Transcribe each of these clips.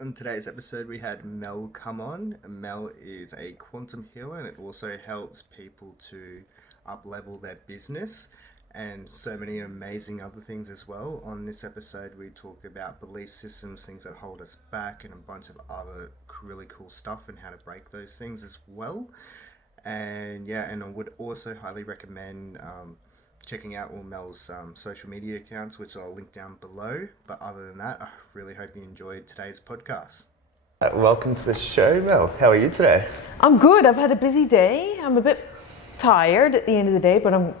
On today's episode, we had Mell come on. Mell is a quantum healer and it also helps people to up level their business and so many amazing other things as well. On this episode, we talk about belief systems, things that hold us back, and a bunch of other really cool stuff and how to break those things as well. And I would also highly recommend checking out all Mel's social media accounts, which I'll link down below. But other than that, I really hope you enjoyed today's podcast. Welcome to the show, Mell. How are you today? I'm good. I've had a busy day. I'm a bit tired at the end of the day, but I'm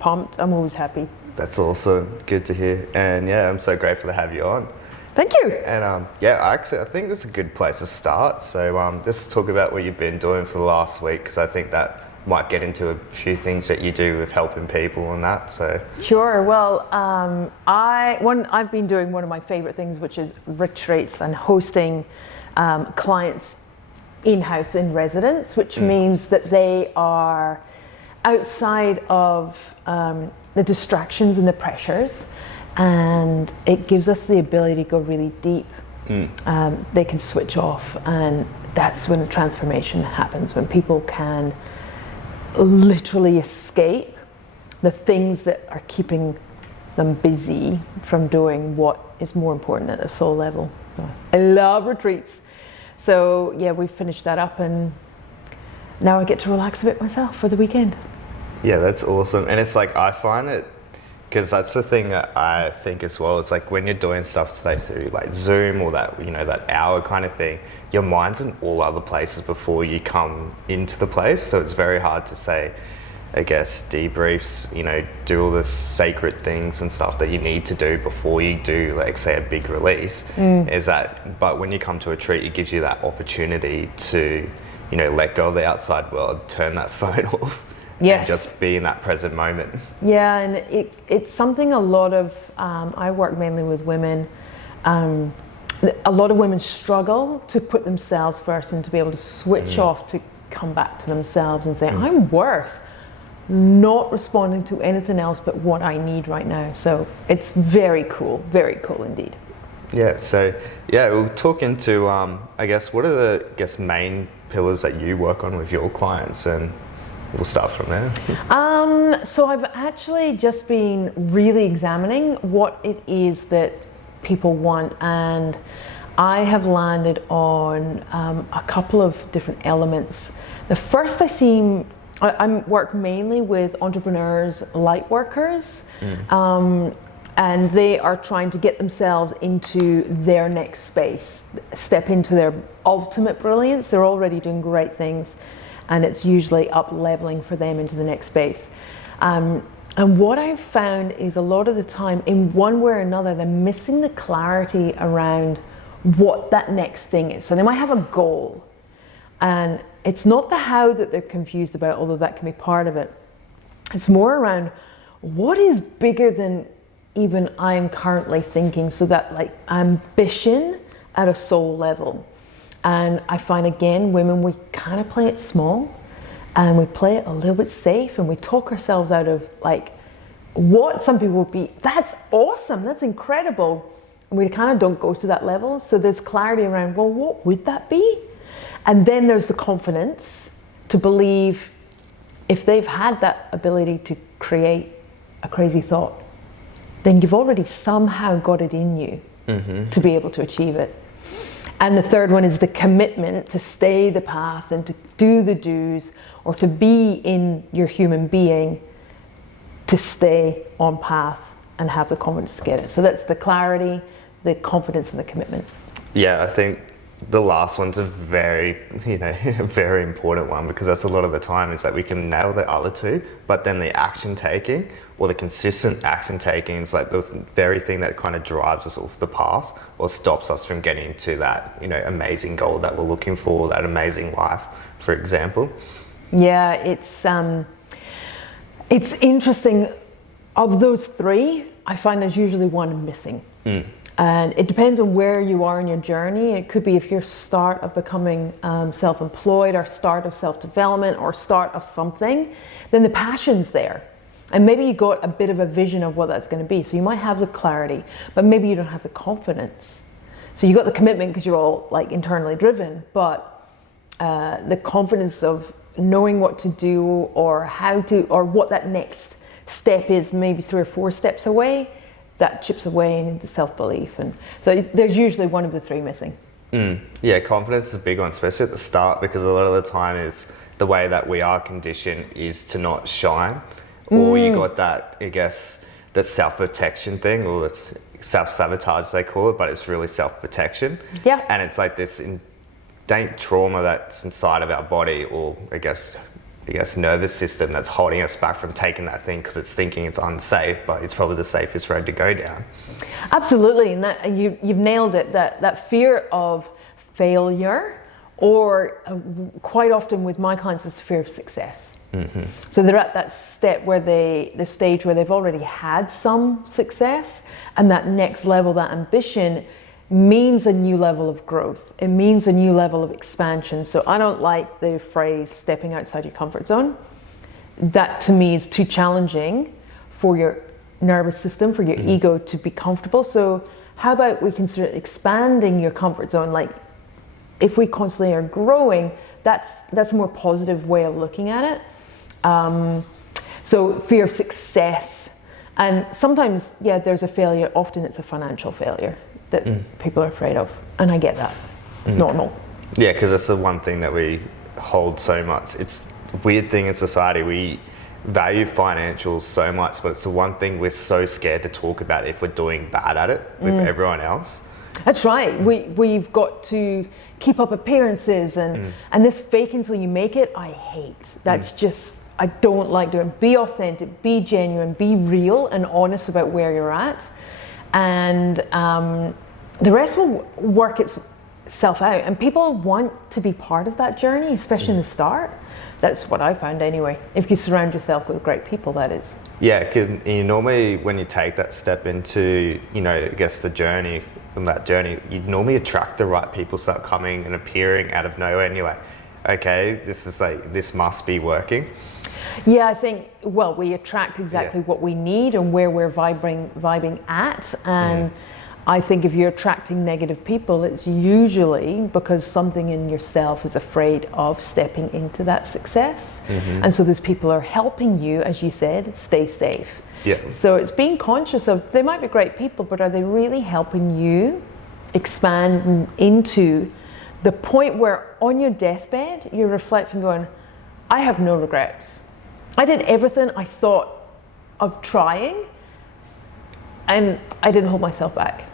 pumped. I'm always happy. That's awesome. Good to hear. And yeah, I'm so grateful to have you on. Thank you. And I think this is a good place to start. So just talk about what you've been doing for the last week, because I think that might get into a few things that you do with helping people and that. So sure. Well, I've been doing one of my favorite things, which is retreats and hosting clients in-house in residence, which means that they are outside of the distractions and the pressures, and it gives us the ability to go really deep. They can switch off, and that's when the transformation happens, when people can literally escape the things that are keeping them busy from doing what is more important at a soul level. So I love retreats. So yeah, we finished that up and now I get to relax a bit myself for the weekend. yeah, that's awesome. And it's like, I find it, because that's the thing that I think as well. It's like when you're doing stuff say through like Zoom or that, that hour kind of thing, your mind's in all other places before you come into the place. So it's very hard to say, I guess, debriefs, do all the sacred things and stuff that you need to do before you do, like, say, a big release. But when you come to a retreat, it gives you that opportunity to, let go of the outside world, turn that phone off. Yes. And just be in that present moment. Yeah, and it's something a lot of, I work mainly with women. A lot of women struggle to put themselves first and to be able to switch off, to come back to themselves and say, I'm worth not responding to anything else but what I need right now. So it's very cool indeed. Yeah, so we'll talk into, I guess, what are the main pillars that you work on with your clients, and we'll start from there. So I've actually just been really examining what it is that people want, and I have landed on a couple of different elements. The first, I work mainly with entrepreneurs, light workers, and they are trying to get themselves into their next space, step into their ultimate brilliance. They're already doing great things, and it's usually up leveling for them into the next space. And what I've found is a lot of the time, in one way or another, they're missing the clarity around what that next thing is. So they might have a goal, and it's not the how that they're confused about, although that can be part of it. It's more around what is bigger than even I'm currently thinking, so that, like, ambition at a soul level. And I find, again, women, we kind of play it small and we play it a little bit safe, and we talk ourselves out of, like, what some people would be, that's awesome, that's incredible. And we kind of don't go to that level. So there's clarity around, well, what would that be? And then there's the confidence to believe, if they've had that ability to create a crazy thought, then you've already somehow got it in you to be able to achieve it. And the third one is the commitment to stay the path and to do the do's, or to be in your human being, to stay on path and have the confidence to get it. So that's the clarity, the confidence, and the commitment. Yeah, I think the last one's a very, a very important one, because that's a lot of the time is that we can nail the other two, but then the action taking, or the consistent action taking, is like the very thing that kind of drives us off the path or stops us from getting to that, amazing goal that we're looking for, that amazing life, for example. Yeah, it's interesting. Of those three, I find there's usually one missing. And it depends on where you are in your journey. It could be if you're start of becoming self-employed, or start of self-development, or start of something, then the passion's there. And maybe you got a bit of a vision of what that's going to be. So you might have the clarity, but maybe you don't have the confidence So you got the commitment because you're all like internally driven, but the confidence of knowing what to do or how to, or what that next step is, maybe 3 or 4 steps away, that chips away into self-belief. And so there's usually one of the 3 missing. Yeah, confidence is a big one, especially at the start, because a lot of the time is the way that we are conditioned is to not shine, or you got that, I guess, that self-protection thing, or it's self-sabotage they call it, but it's really self-protection. Yeah. And it's like this innate trauma that's inside of our body, or I guess nervous system, that's holding us back from taking that thing because it's thinking it's unsafe, but it's probably the safest road to go down. Absolutely, and that you've nailed it. That fear of failure, or quite often with my clients, it's the fear of success. So they're at that step where the stage where they've already had some success, and that next level, that ambition, means a new level of growth. It means a new level of expansion. So I don't like the phrase stepping outside your comfort zone. That to me is too challenging for your nervous system, for your ego to be comfortable. So how about we consider expanding your comfort zone? Like if we constantly are growing, that's a more positive way of looking at it. So fear of success, and sometimes, yeah, there's a failure. Often it's a financial failure that people are afraid of, and I get that. It's normal. Yeah, because that's the one thing that we hold so much. It's a weird thing in society. We value financials so much, but it's the one thing we're so scared to talk about if we're doing bad at it with everyone else. That's right. We've got to keep up appearances, and this fake until you make it, I hate. That's just, I don't like doing. Be authentic, be genuine, be real and honest about where you're at. And the rest will work itself out, and people want to be part of that journey, especially in the start. That's what I found anyway, if you surround yourself with great people, that is. Yeah, because you normally, when you take that step into, I guess the journey, on that journey, you normally attract the right people, start coming and appearing out of nowhere, and you're like, okay, this must be working. Yeah, I think, well, we attract exactly what we need and where we're vibing at. And I think if you're attracting negative people, it's usually because something in yourself is afraid of stepping into that success. And so those people are helping you, as you said, stay safe. Yeah. So it's being conscious of, they might be great people, but are they really helping you expand into the point where on your deathbed, you're reflecting going, I have no regrets. I did everything I thought of trying, and I didn't hold myself back.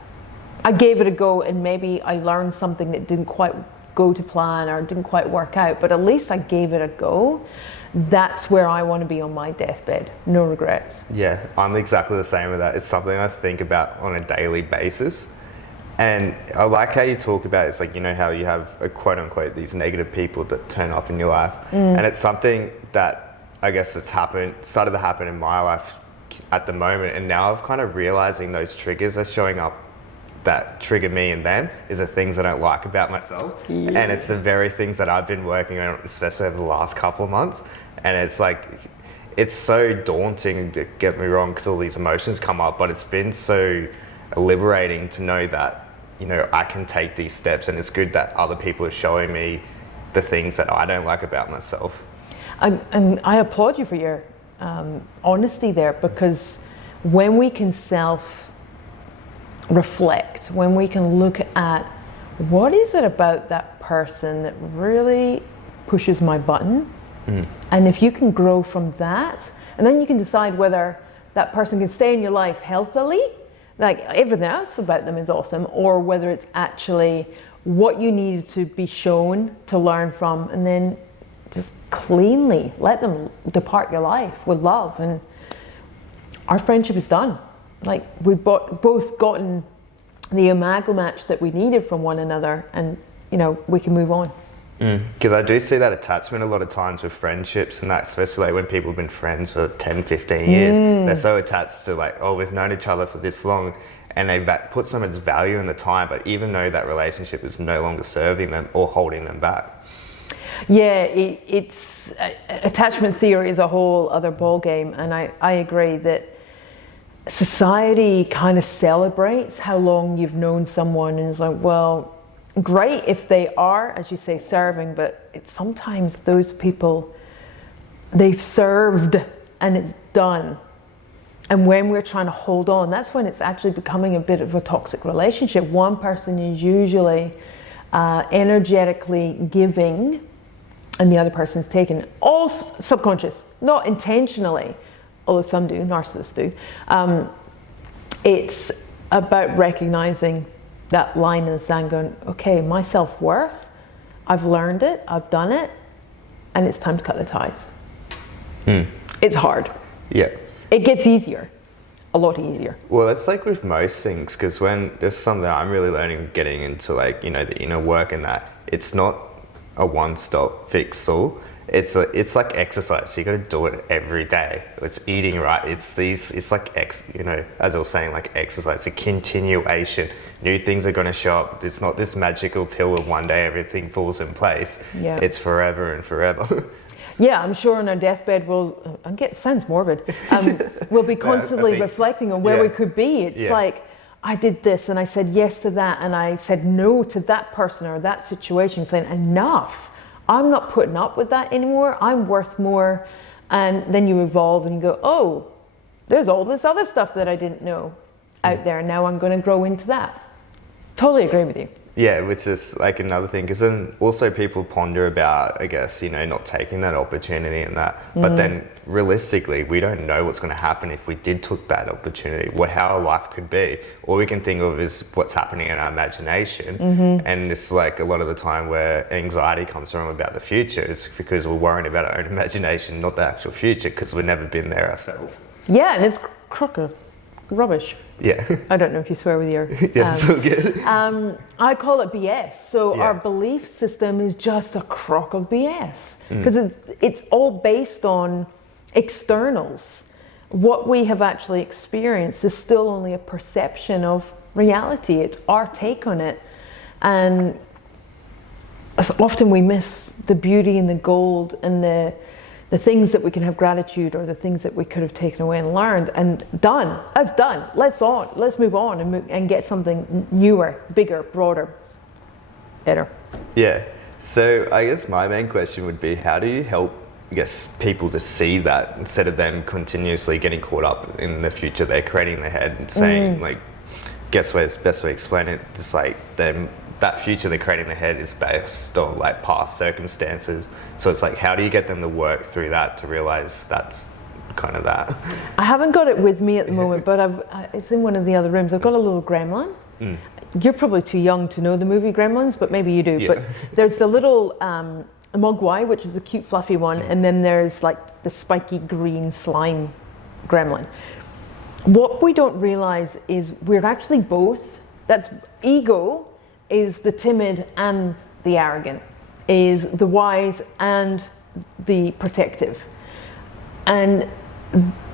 I gave it a go, and maybe I learned something that didn't quite go to plan or didn't quite work out, but at least I gave it a go. That's where I want to be on my deathbed. No regrets. Yeah, I'm exactly the same with that. It's something I think about on a daily basis. And I like how you talk about it. It's like, how you have a quote unquote these negative people that turn up in your life. And it's something that I guess it's started to happen in my life at the moment. And now I'm kind of realizing those triggers are showing up that trigger me and them is the things I don't like about myself. And it's the very things that I've been working on, especially over the last couple of months. And it's like, it's so daunting, to get me wrong, because all these emotions come up, but it's been so liberating to know that, I can take these steps, and it's good that other people are showing me the things that I don't like about myself. And I applaud you for your honesty there, because when we can self-reflect, when we can look at what is it about that person that really pushes my button, and if you can grow from that, and then you can decide whether that person can stay in your life healthily, like everything else about them is awesome, or whether it's actually what you needed to be shown to learn from, and then just cleanly let them depart your life with love. And our friendship is done. Like we've both gotten the imago match that we needed from one another, and we can move on. Because I do see that attachment a lot of times with friendships, and that especially like when people have been friends for 10, 15 years, they're so attached to like, oh, we've known each other for this long, and they put so much value in the time, but even though that relationship is no longer serving them or holding them back. Yeah, it's attachment theory is a whole other ball game, and I agree that society kind of celebrates how long you've known someone, and is like, well, great if they are, as you say, serving, but it's sometimes those people, they've served and it's done. And when we're trying to hold on, that's when it's actually becoming a bit of a toxic relationship. One person is usually energetically giving and the other person's taking. All subconscious, not intentionally, although some do, narcissists do. It's about recognizing that line in the sand, going, okay, my self-worth, I've learned it, I've done it, and it's time to cut the ties. It's hard. Yeah. It gets easier, a lot easier. Well, it's like with most things, because when there's something I'm really learning, getting into like, you know, the inner work and that, it's not a one-stop fix all. It's like exercise. So you got to do it every day. It's eating right. It's like you know, as I was saying, like exercise. It's a continuation. New things are going to show up. It's not this magical pill of one day everything falls in place. Yeah. It's forever and forever. Yeah, I'm sure on our deathbed it sounds morbid, we'll be constantly reflecting on where we could be. It's like, I did this and I said yes to that and I said no to that person or that situation, saying enough. I'm not putting up with that anymore. I'm worth more. And then you evolve and you go, oh, there's all this other stuff that I didn't know out there. Now I'm going to grow into that. Totally agree with you. Yeah, which is like another thing, because then also people ponder about, I guess, you know, not taking that opportunity and that. But then realistically, we don't know what's going to happen if we did took that opportunity, how our life could be. All we can think of is what's happening in our imagination. And it's like a lot of the time where anxiety comes from about the future. It's because we're worrying about our own imagination, not the actual future, because we've never been there ourselves. Yeah, and it's crocker. Rubbish. Yeah. I don't know if you swear with your... Yeah, so good. I call it BS. So Yeah. our belief system is just a crock of BS. Because it's all based on externals. What we have actually experienced is still only a perception of reality. It's our take on it. And often we miss the beauty and the gold and the things that we can have gratitude, or the things that we could have taken away and learned and done. That's done. Let's move on and get something newer, bigger, broader, better. Yeah. So I guess my main question would be, how do you help, I guess, people to see that instead of them continuously getting caught up in the future they're creating in their head and saying, like, guess what's the best way to explain it? It's like that future they're creating in their head is based on like past circumstances. So it's like, how do you get them to work through that to realize that's kind of that? I haven't got it with me at the moment, but it's in one of the other rooms. I've got a little gremlin. You're probably too young to know the movie Gremlins, but maybe you do. Yeah. But there's the little mogwai, which is the cute fluffy one, and then there's like the spiky green slime gremlin. What we don't realize is we're actually both. That's ego is the timid and the arrogant, is the wise and the protective. And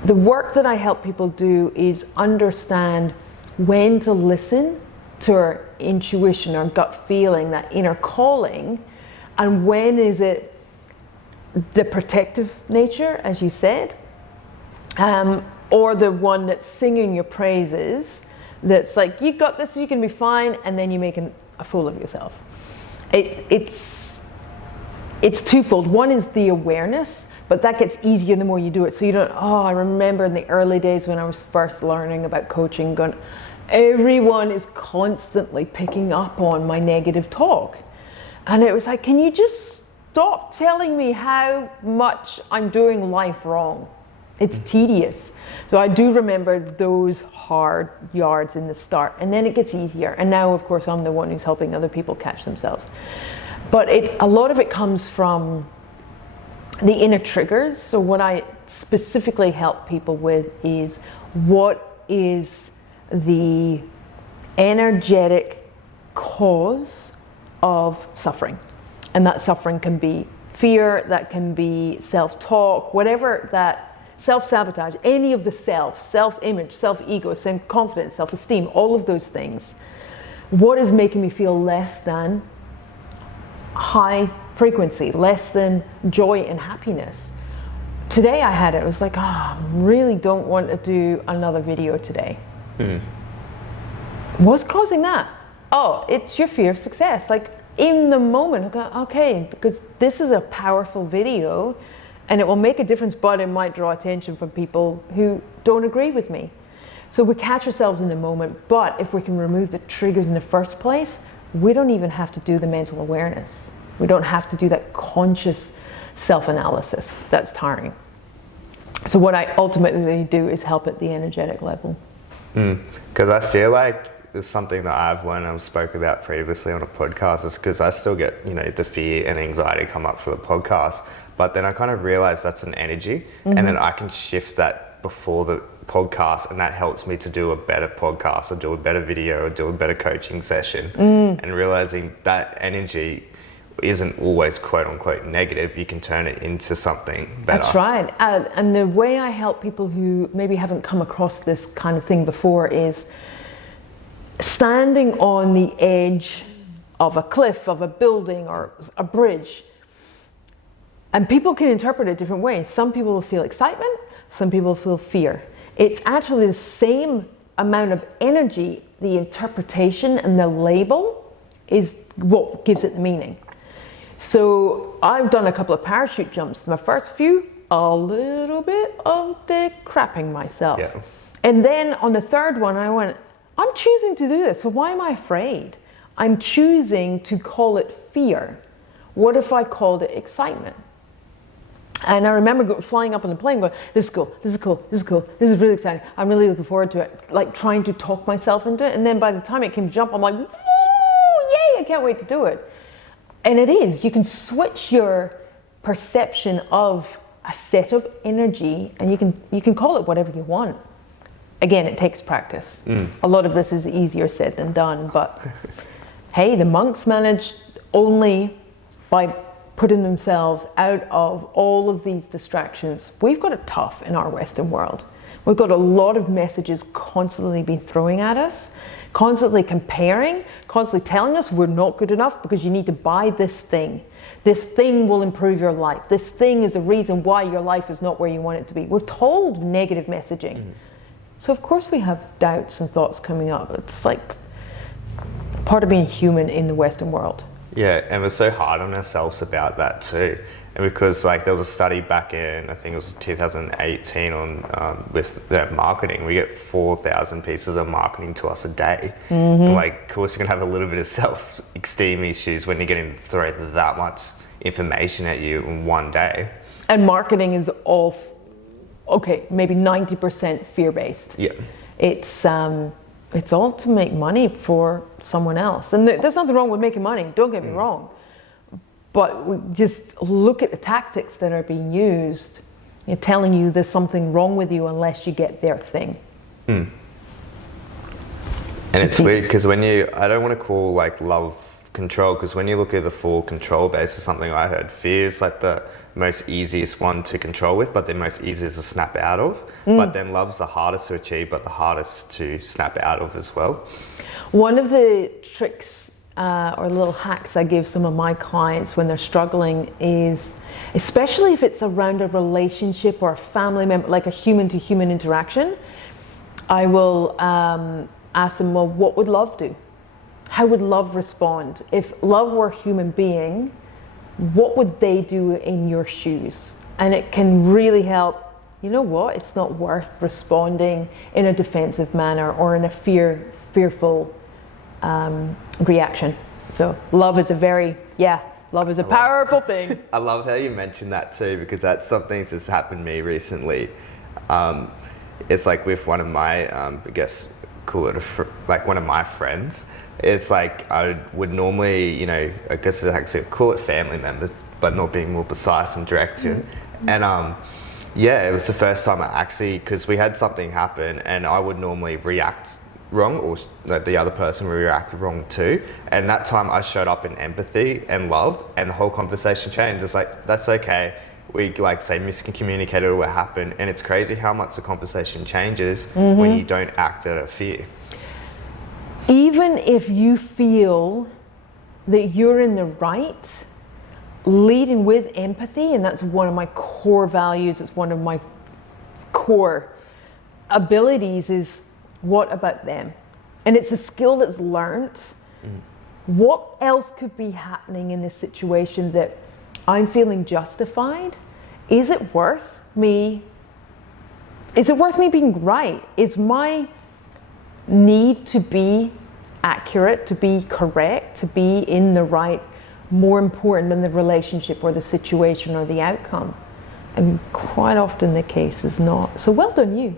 the work that I help people do is understand when to listen to our intuition, our gut feeling, that inner calling, and when is it the protective nature, as you said, or the one that's singing your praises, that's like, you got this, you can be fine, and then you make a fool of yourself. It's twofold. One is the awareness, but that gets easier the more you do it. So you don't, I remember in the early days when I was first learning about coaching, going, everyone is constantly picking up on my negative talk. And it was like, can you just stop telling me how much I'm doing life wrong? It's tedious. So I do remember those hard yards in the start, and then it gets easier. And now, of course, I'm the one who's helping other people catch themselves. But a lot of it comes from the inner triggers. So what I specifically help people with is, what is the energetic cause of suffering? And that suffering can be fear, that can be self-talk, whatever that, self-sabotage, any of the self-image, self-ego, self-confidence, self-esteem, all of those things. What is making me feel less than high frequency, less than joy and happiness? today I had it. It was like, I really don't want to do another video today. What's causing that? Oh, it's your fear of success. Like in the moment, okay, because this is a powerful video and it will make a difference, but it might draw attention from people who don't agree with me. So we catch ourselves in the moment, but if we can remove the triggers in the first place, we don't even have to do the mental awareness. We don't have to do that conscious self-analysis. That's tiring. So what I ultimately do is help at the energetic level. Because I feel like there's something that I've learned and spoke about previously on a podcast, is because I still get, the fear and anxiety come up for the podcast, but then I kind of realize that's an energy, and then I can shift that before the podcast, and that helps me to do a better podcast or do a better video or do a better coaching session. And realizing that energy isn't always quote unquote negative, you can turn it into something better. That's right. And the way I help people who maybe haven't come across this kind of thing before is standing on the edge of a cliff, of a building or a bridge. And people can interpret it different ways. Some people will feel excitement, some people will feel fear. It's actually the same amount of energy. The interpretation and the label is what gives it the meaning. So I've done a couple of parachute jumps. My first few, a little bit of the crapping myself. Yeah. And then on the third one, I went, I'm choosing to do this. So why am I afraid? I'm choosing to call it fear. What if I called it excitement? And I remember flying up on the plane going, this is cool, this is cool, this is cool, this is really exciting. I'm really looking forward to it. Like trying to talk myself into it. And then by the time it came to jump, I'm like, woo, yay, I can't wait to do it. And it is, you can switch your perception of a set of energy and you can call it whatever you want. Again, it takes practice. A lot of this is easier said than done, but hey, the monks managed only by putting themselves out of all of these distractions. We've got it tough in our Western world. We've got a lot of messages constantly being throwing at us, constantly comparing, constantly telling us we're not good enough because you need to buy this thing. This thing will improve your life. This thing is a reason why your life is not where you want it to be. We're told negative messaging. So of course we have doubts and thoughts coming up. It's like part of being human in the Western world. Yeah, and we're so hard on ourselves about that too. And because like there was a study back in, I think it was 2018 on with their marketing, we get 4,000 pieces of marketing to us a day. And like, of course, you're gonna have a little bit of self-esteem issues when you're getting thrown that much information at you in one day. And marketing is all, okay, maybe 90% fear-based. Yeah. It's all to make money for someone else. And there's nothing wrong with making money, don't get me wrong. But we just look at the tactics that are being used, telling you there's something wrong with you unless you get their thing. And it's weird because I don't want to call like love control, because when you look at the full control base of something, I heard fear is like the most easiest one to control with, but the most easiest to snap out of. But then love's the hardest to achieve, but the hardest to snap out of as well. One of the tricks or little hacks I give some of my clients when they're struggling is, especially if it's around a relationship or a family member, like a human to human interaction, I will ask them, well, what would love do? How would love respond? If love were a human being, what would they do in your shoes? And it can really help. You know what? It's not worth responding in a defensive manner or in a fearful reaction. So love is love is a powerful thing. I love how you mentioned that too, because that's something that's just happened to me recently. It's like with one of my, I guess, like one of my friends. It's like I would normally, I guess it's actually call it family members, but not being more precise and direct. And yeah, it was the first time I actually, because we had something happen and I would normally react wrong, or the other person would react wrong too. And that time I showed up in empathy and love, and the whole conversation changed. It's like, that's okay. We say miscommunicated what happened, and it's crazy how much the conversation changes when you don't act out of fear. Even if you feel that you're in the right, leading with empathy, and that's one of my core values, it's one of my core abilities, is what about them? And it's a skill that's learned. What else could be happening in this situation that I'm feeling justified? Is it worth me being right? Is my need to be accurate, to be correct, to be in the right more important than the relationship or the situation or the outcome? And quite often the case is not. So well done you.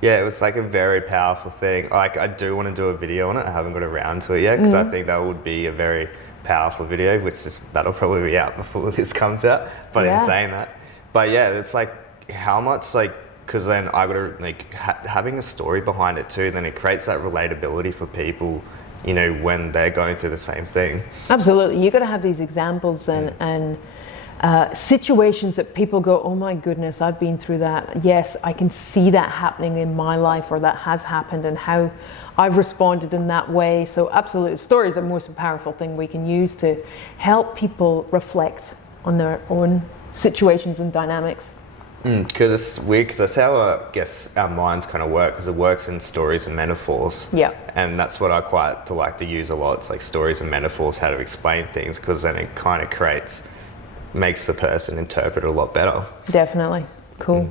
Yeah, it was like a very powerful thing. Like, I do want to do a video on it. I haven't got around to it yet because I think that would be a very powerful video, that'll probably be out before this comes out. But in saying that, but yeah, it's like how much, like, because then I got to like having a story behind it too. Then it creates that relatability for people, you know, when they're going through the same thing. Absolutely, you got to have these examples and situations that people go, oh my goodness, I've been through that. Yes, I can see that happening in my life, or that has happened, and how I've responded in that way. So absolutely, stories are the most powerful thing we can use to help people reflect on their own situations and dynamics. Because it's weird, because that's how I guess our minds kind of work, because it works in stories and metaphors. Yeah. And that's what I quite like to use a lot. It's like stories and metaphors, how to explain things, because then it kind of makes the person interpret it a lot better. Definitely. Cool.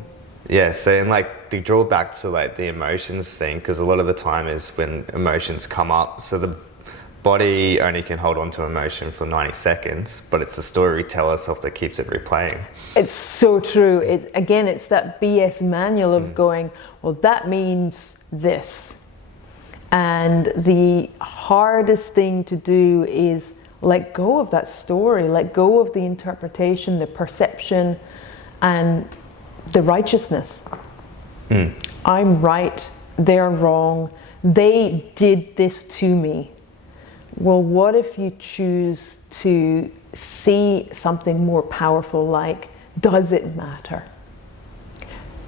Yeah, so and like the drawback to like the emotions thing, because a lot of the time is when emotions come up, so the body only can hold on to emotion for 90 seconds, but it's the storyteller self that keeps it replaying. It's so true. It's that BS manual of going, well, that means this. And the hardest thing to do is let go of that story, let go of the interpretation, the perception, and the righteousness. I'm right, they're wrong, they did this to me. Well, what if you choose to see something more powerful, like, does it matter?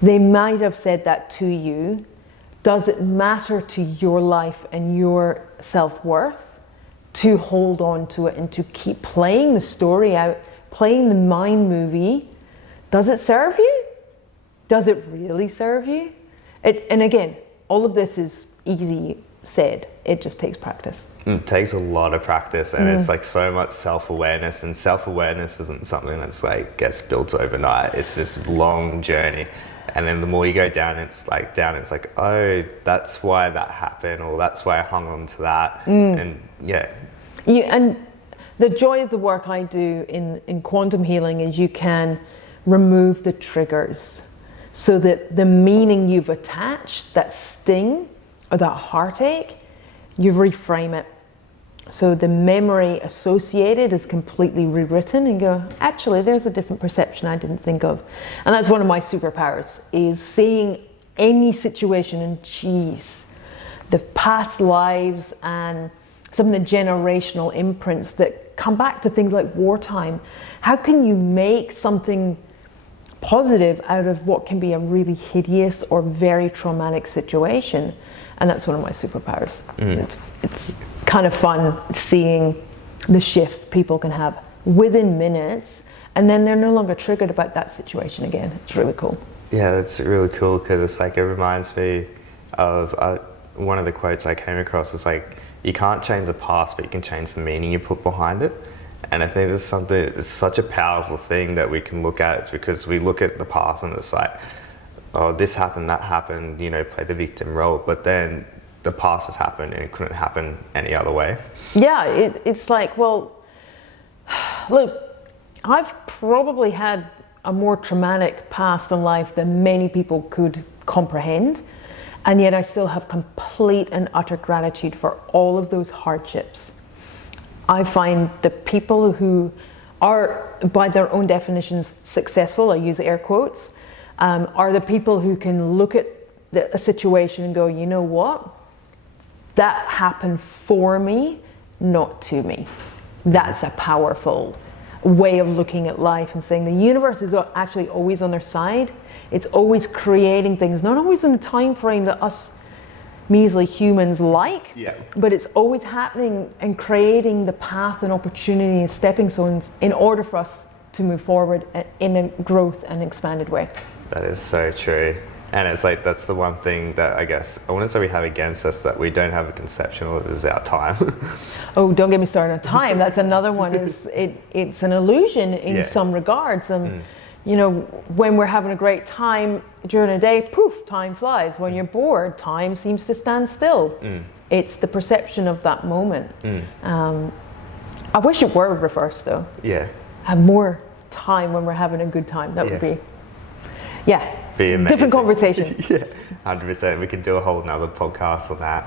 They might have said that to you. Does it matter to your life and your self-worth to hold on to it and to keep playing the story out, playing the mind movie? Does it serve you? Does it really serve you? And again, all of this is easy said. It just takes practice. It takes a lot of practice, and it's like so much self-awareness, and self-awareness isn't something that's like gets built overnight. It's this long journey, and then the more you go down, it's like oh, that's why that happened, or that's why I hung on to that. And and the joy of the work I do in quantum healing is you can remove the triggers, so that the meaning you've attached, that sting or that heartache, you reframe it. So the memory associated is completely rewritten, and go, actually, there's a different perception I didn't think of. And that's one of my superpowers, is seeing any situation and geez, the past lives and some of the generational imprints that come back to things like wartime. How can you make something positive out of what can be a really hideous or very traumatic situation? And that's one of my superpowers. It's kind of fun seeing the shifts people can have within minutes, and then they're no longer triggered about that situation again. It's really cool. Yeah, that's really cool, because it's like, it reminds me of one of the quotes I came across was like, you can't change the past, but you can change the meaning you put behind it. And I think there's such a powerful thing that we can look at. It's because we look at the past and it's like, oh, this happened, that happened, you know, play the victim role. But then the past has happened and it couldn't happen any other way. Yeah, it's like, well, look, I've probably had a more traumatic past in life than many people could comprehend. And yet I still have complete and utter gratitude for all of those hardships. I find the people who are, by their own definitions, successful, I use air quotes, are the people who can look at a situation and go, you know what? That happened for me, not to me. That's a powerful way of looking at life and saying the universe is actually always on their side. It's always creating things, not always in the time frame that us measly humans like, Yeah. but it's always happening and creating the path and opportunity and stepping stones in order for us to move forward in a growth and expanded way. That is so true. And it's like, that's the one thing that I guess, I wouldn't say we have against us, that we don't have a conception of is our time. Oh, don't get me started on time. That's another one. It's an illusion in Yeah. some regards. And you know, when we're having a great time during a day, poof, time flies. When you're bored, time seems to stand still. It's the perception of that moment. I wish it were reversed though. Yeah. Have more time when we're having a good time. That would be, Be amazing. different conversation. Yeah, 100%. We could do a whole nother podcast on that.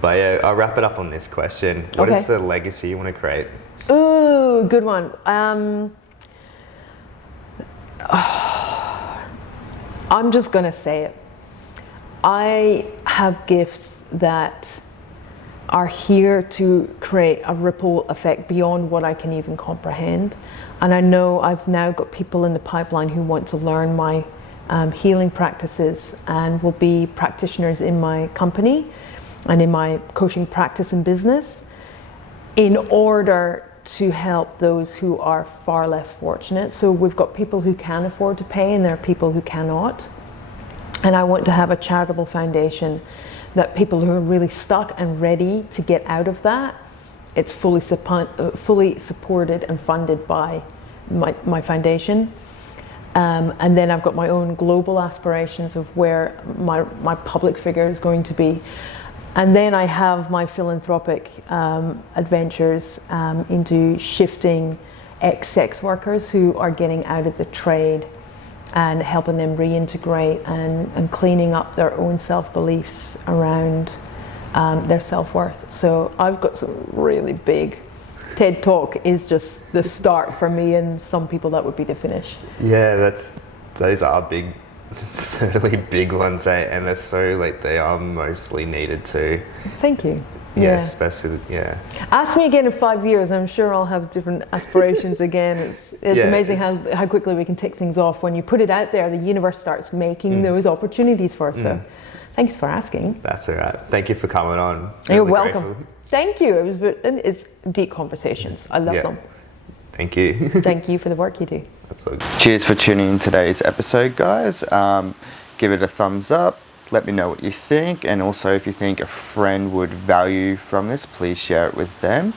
But yeah, I'll wrap it up on this question. What is the legacy you want to create? Ooh, good one. I'm just going to say it. I have gifts that are here to create a ripple effect beyond what I can even comprehend. And I know I've now got people in the pipeline who want to learn my healing practices and will be practitioners in my company and in my coaching practice and business in order to help those who are far less fortunate. So we've got people who can afford to pay and there are people who cannot. And I want to have a charitable foundation that people who are really stuck and ready to get out of that, it's fully supported and funded by my foundation. And then I've got my own global aspirations of where my public figure is going to be. And then I have my philanthropic adventures into shifting ex-sex workers who are getting out of the trade and helping them reintegrate and cleaning up their own self-beliefs around their self-worth. So I've got some really big, TED Talk is just the start for me, and some people that would be the finish. Yeah, those are big, certainly big ones, and they're so like they are mostly needed too. Thank you. Yeah, especially Ask me again in 5 years, and I'm sure I'll have different aspirations again. It's amazing how quickly we can tick things off. When you put it out there, the universe starts making those opportunities for us. So thanks for asking. That's all right. Thank you for coming on. You're welcome. Grateful. Thank you. It's deep conversations. I love them. Thank you. Thank you for the work you do. That's all good. Cheers for tuning in today's episode, guys. Give it a thumbs up. Let me know what you think, and also if you think a friend would value from this, please share it with them.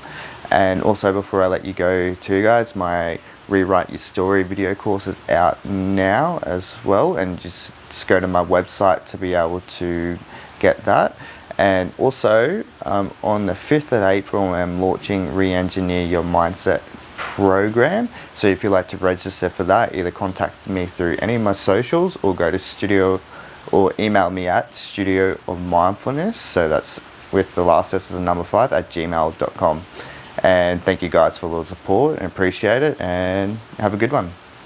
And also, before I let you go too, guys, my Rewrite Your Story video course is out now as well, and just go to my website to be able to get that. And also on the 5th of April I'm launching Re-Engineer Your Mindset program. So if you'd like to register for that, either contact me through any of my socials or go to studio or email me at Studio of Mindfulness. So that's with the last S as a number 5 at gmail.com. And thank you guys for all the support and appreciate it, and have a good one.